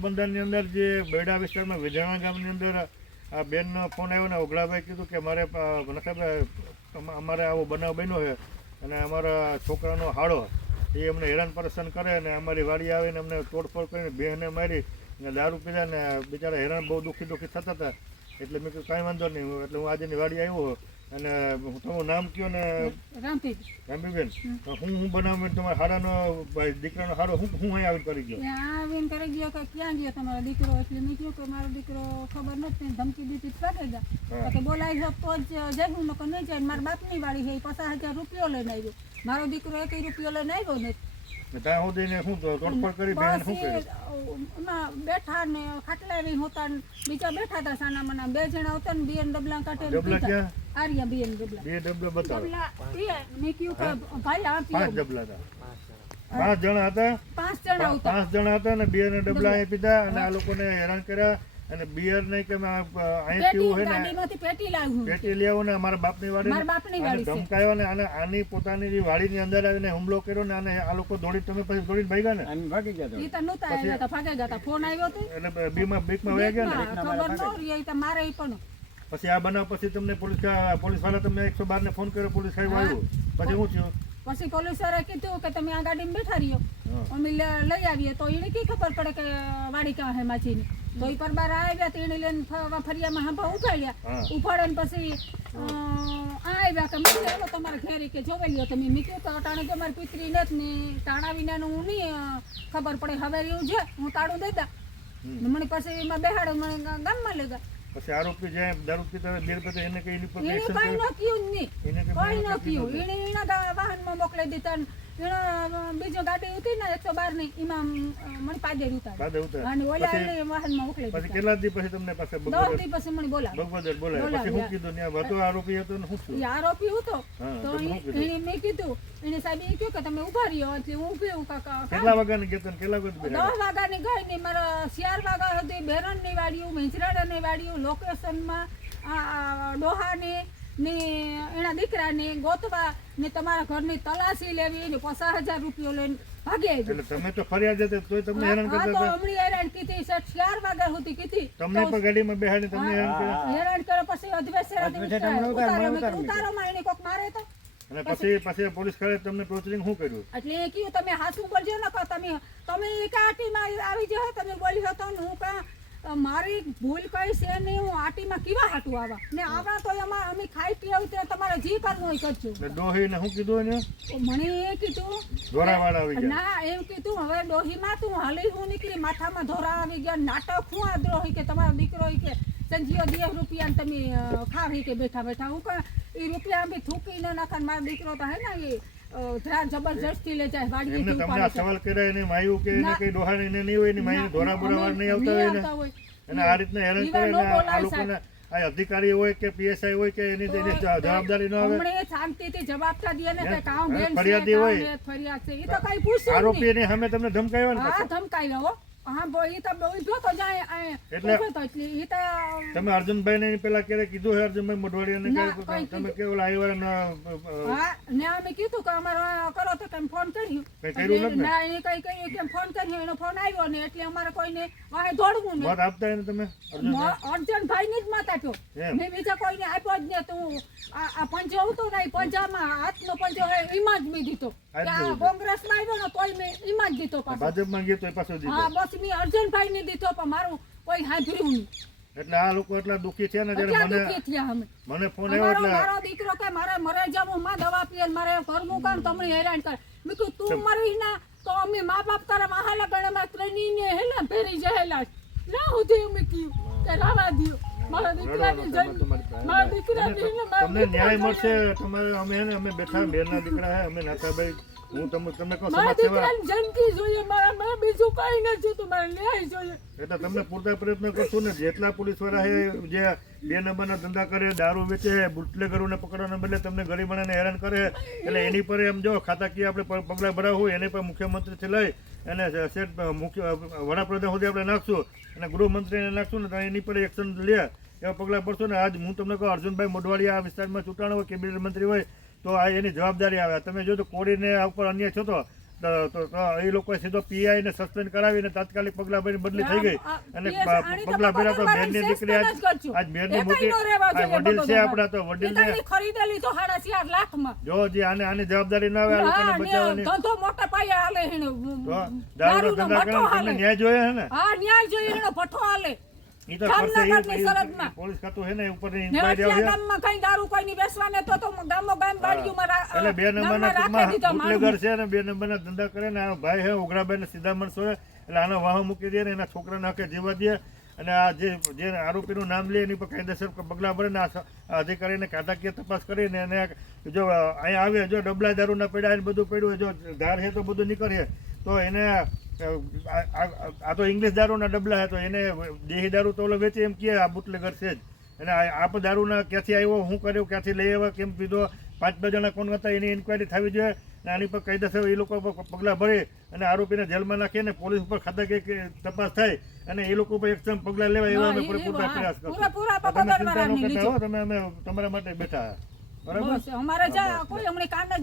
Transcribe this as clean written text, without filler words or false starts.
પોરબંદરની અંદર જે બેડા વિસ્તારમાં વિધાણા ગામની અંદર આ બેનનો ફોન આવ્યો ને ઓગળાભાઈ કીધું કે મારે અમારે આવો બનાવ બન્યો છે અને અમારા છોકરાનો હાડો એ અમને હેરાન પરેશાન કરે અને અમારી વાડી આવીને અમને તોડફોડ કરીને બહેને મારી અને દારૂ પીધા ને બિચારા હેરાન બહુ દુઃખી થતા હતા એટલે મેં કીધું કાંઈ વાંધો નહીં એટલે હું આજની વાડી આવ્યો અને તમારું નામ કયો ને રામબીબેન હું બનાવું તમારા હાડાનો દીકરાનો હાડો હું અહીં આવીને કરી ગયો કે ક્યાં ગયો તમારો દીકરો એટલે મેં કહ્યું કે મારો દીકરો ખબર નથી ધમકી દીધી ભાગે જા બોલાવી તો જ જવું નકર નહીં જાય મારા બાપની વાડી છે 50,000 રૂપિયો લઈને આવ્યો મારો દીકરો 1 રૂપિયો લઈને આવ્યો નથી ત્યાં સુધીને શું તોડફોડ કરી બેન શું કર્યું એમાં બેઠા ને ખાટલા હોતા બીજા બેઠા હતા સાના મના 2 જણા હતા ને બીએન ડબલા કાઢે ડબલા ક્યાં આર્યા બીએન ડબલા બે ડબલા બતાવો મેં કહ્યું કે ભાઈ આ 5 ડબલા હતા 5 જણા હતા 5 જણા હતા ને બે ને ડબલા અહીં પીધા અને આ લોકોને હેરાન કર્યા અને બિયર નહીં કે અહીં પીવું હોય ને પેટી લેવું ને અમારા બાપની વાડી ધમકાયો ને અને આની પોતાની જે વાડીની અંદર આવીને હુમલો કર્યો ને અને આ લોકો દોડી તમે પછી દોડીને ભાગ્યા ને ભાગી ગયા ફોન આવ્યો હતો એટલે બીકમાં વયા ગયા ને ખબર ન રહી મારે પણ પછી આ બનાવ પછી તમને પોલીસ વાળા તમને 112 ને ફોન કર્યો પોલીસ સાહેબ આવ્યું પછી શું થયું પછી પોલીસવાળાએ કીધું કે તમે આ ગાડીમાં બેઠા રહ્યો અમે લઈ આવીએ તો એને કઈ ખબર પડે કે વાડી ક્યાં હે માછીની તો એ પર બાર આવ્યા તો એને લઈને ફરિયામાં હાંભા ઉપાડ્યા ને પછી આવ્યા કે મને એવો તમારા ઘેરી કે જોઈ લ્યો તમે મેં કહ્યું તો અટાણે જો મારી પુત્રી નથી ને તાણા વિનાનું હું નહીં ખબર પડે હવે એવું છે હું તાળું દેતા મને પછી એમાં બેહાડો મને ગામમાં લઈ ગયા પછી આરોપી જે દારૂ પીતા બેર પીતા એને કઈ એક્શન કઈ ન કયું નહીં કઈ ન કયું એને એના વાહનમાં મોકલી દીધા એનો બીજો ગાડી ઉતરી ને 112 ની એમાં મને પાદર ઉતાર અને ઓલા એને વાહનમાં મોકલી પછી કેટલા દી પછી તમને પાસે 10 દી પછી મને બોલાવ્યો પછી હું કીધું ને હતો આરોપી હતો ને હું છું આરોપી હતો તો એને મેં કીધું એને સાહેબ એ કહ્યું કે તમે ઉભા રહ્યો એટલે હું કહ્યું કાકા કેટલા વાગ્યાની ગેતન કેટલા વાગે 10 વાગ્યાની ગઈ ને મારા 4 વાગ્યા સુધી બેરણની વાડીઓ મેંજરાડાની વાડીઓ લોકેશનમાં ડોહાને ને એના દીકરાને ગોતવા ને તમારા ઘરની તલાશી લેવી ને 50,000 રૂપિયો લઈને ભાગી આવી એટલે તમે તો ફરિયાદ હતી તોય તમને હેરાન કરતા હતા હમણી હેરાન કીધી 4 વાગ્યા સુધી કીધી તમને પણ ગાડીમાં બેહાડી તમને હેરાન કરે પછી અધવેશ ઉતારોમાં એને કોક મારે તો અને પછી પોલીસ કરે તમને ટોર્ચરિંગ શું કર્યું એટલે એ કીધું તમે હાસું બોલજો ને તમે એક આટીમાં આવી જાઓ તમે બોલી હતો ને હું કા મારી ભૂલ કઈ છે નહીં હું આટીમાં કેવા હાટું આવા ને આવા તો અમે ખાઈ પીવું તો તમારે જી કરવું હોય કરજો ડોહીને શું કીધું એને મને એ કીધું ધોરાવાળા આવી ગયા ના એમ કીધું હવે ડોહીમાં તું હાલી હું નીકળી માથામાં ધોરા આવી ગયા નાટક હું આ દ્રોહી કે તમારો દીકરો કે સંજીઓ 10 રૂપિયા તમે ખાવી કે બેઠા હું એ રૂપિયા બી થૂકી ન નાખે મારો દીકરો તો હે ને એ જબરજસ્તી લે જાય વાડી તમને સવાલ કર્યા એને માયું કે એને કઈ ડોહાને એને નહીં હોય એની માયને ધોરા બોરાવાર નહીં આવતા હોય અને આ રીતના હેરાન કરે ને આ લોકોને આ અધિકારી હોય કે પીએસઆઈ હોય કે એની જવાબદારી ન આવે હમણે શાંતિથી જવાબતા દે ને કે કામ બેન ફરિયાદી હોય ફરિયાદ છે એ તો કઈ પૂછે આરોપી ને સામે તમને ધમકાવ્યો ને હા ધમકાવ્યો હો હા બોલ ઈ તો ઉભો તો જાય એટલે ઈ તો તમે અર્જુનભાઈ ને પેલા ક્યારે કીધું છે અર્જુનભાઈ મોઢવાડિયાને તમે કેવલ આવ્યા હા ને અમે કીધું કે અમારો કરો તો તમે ફોન કર્યું ના એ કઈ કેમ ફોન કર્યો એનો ફોન આવ્યો ને એટલે અમારે કોઈને વાહે દોડવું ને વાત આપતા એને તમે અર્જુનભાઈ ની જ માતા છો મેં બીજા કોઈને આપ્યો જ ને તું આ પંજો હતો ને પંજામાં હાથનો પંજો એમાં જ મેં દીધો કોંગ્રેસ માં આવ્યો ને તોય મેં એમાં જ દીધો ભાજપમાં ગયો તો પાછો દીધો હા બસ મેં અર્જુનભાઈ ને દીધો પણ મારું કોઈ સાંભળ્યું નહીં એટલે આ લોકો એટલા દુખી છે ને જ્યારે મને ફોન આવ્યો એટલે મારો દીકરો કે મારે મરે જવું માં દવા પીએ મારે ઘરનું કામ તમને હેરાન કરે મેં કીધું તું મરી ના તો અમે મા બાપ તારા મહાલા ગણમાં ત્રણની ને હેલા ફેરી જહેલા ના સુધી અમે કીધું કે રાવા દયો મારા દીકરાની મારા દીકરાની તમને ન્યાય મળશે તમારે અમે બેઠા બેરના દીકરા હે અમે નાથાભાઈ હું તમે કહો સમાજ સેવા જનકી જોઈએ મારા બીજું કઈ નથી તો મારે ન્યાય જોઈએ એટલે તમને પૂરતા પ્રયત્ન કરશું ને જેટલા પોલીસ વાળા છે જે 2 નંબરના ધંધા કરે દારૂ વેચે બુટલેગરોને પકડવાના બદલે તમને ગરીબોને હેરાન કરે એટલે એની પર એમ જો ખાતાકીય આપણે પગલાં ભરાવવું હોય એને પર મુખ્યમંત્રીથી લઈ અને વડાપ્રધાન સુધી આપણે નાખશું અને ગૃહમંત્રીને નાખશું ને તો એની પર એક્શન લે એવા પગલાં ભરશું ને આજ હું તમને કહું અર્જુનભાઈ મોઢવાડિયા આ વિસ્તારમાં ચૂંટાણો હોય કેબિનેટ મંત્રી હોય તો આ એની જવાબદારી આવે તમે જો તો કોડીને ઉપર અન્ય છો તો એ લોકો સીધો પીઆઈ ને સસ્પેન્ડ કરાવીને તાત્કાલિક પગલા ભરીને બદલી થઈ ગઈ અને આની તો પગલા ભર્યા તો પકડવાની બેનની દીકરી સેસ્પેન્ડ જ કરજો. આજ બેનની એ મોટી કઈ નો રહેવા જોઈએ વડીલ છે બધો આપણા તો વડીલ ને પિતાની ખરીદેલી તો 4.5 લાખમાં. જો જે આની જવાબદારી ના આવે આ લોકોને હા, ને બચાવવાની ધંધો મોટા પાયે હાલે હેને. તો દારૂનો ધંધા ભઠ્ઠો કરે હાલે. ન્યાય જોઈએ છે ને હા, ન્યાય જોઈએ એનો ભઠ્ઠો હાલે. ઈ તો કરશે જામનગરની સરહદમાં. પોલીસ ખાતું છે ને ઉપરની નેવટિયા ઇન્ક્વાયરી આવે ગામમાં કઈ દારૂ કોઈની બેસવાને તો ગામો ગામ બાડીઓમાં એટલે બે નંબરના રાખી ટૂંકમાં દીધા બુટલેગર છે ને બે નંબરના ધંધા કરે ને આ ભાઈ છે ઉઘરાભાઈ ને સીધા માણસો છે એટલે આનો વાહો મૂકી દે ને એના છોકરાને હકે જીવવા દે અને આ જે આરોપીનું નામ લે એની પર કાયદેસર પગલાં ભરે ને આ અધિકારીને કાયદાકીય તપાસ કરીને એને જો અહીંયા આવે જો ડબલા દારૂના પડ્યા એને બધું પડ્યું જો ધાર છે તો બધું નીકળે તો એને આ તો ઇંગ્લિશ દારૂના ડબલા છે તો એને દેહી દારૂ તો ઓલો વેચે એમ કે આ બુટલેગર છે જ અને આપ દારૂના ક્યાંથી આવ્યો શું કર્યો ક્યાંથી લઈ આવ્યો કેમ પીધો 5-2 જણા કોણ હતા એની ઇન્ક્વાયરી થવી જોઈએ અને આની પર કાયદેસર એ લોકો પગલાં ભરે અને આરોપીને જેલમાં નાખી અને પોલીસ ઉપર ખાતાકીય તપાસ થાય અને એ લોકો ઉપર એકદમ પગલાં લેવાય એવા અમે પૂરેપૂરા પ્રયાસ કરશું તમે ચિંતા ન કરતા હો તમે અમે તમારા માટે બેઠા બરાબર અમારે કોઈ હમણાં કામ જ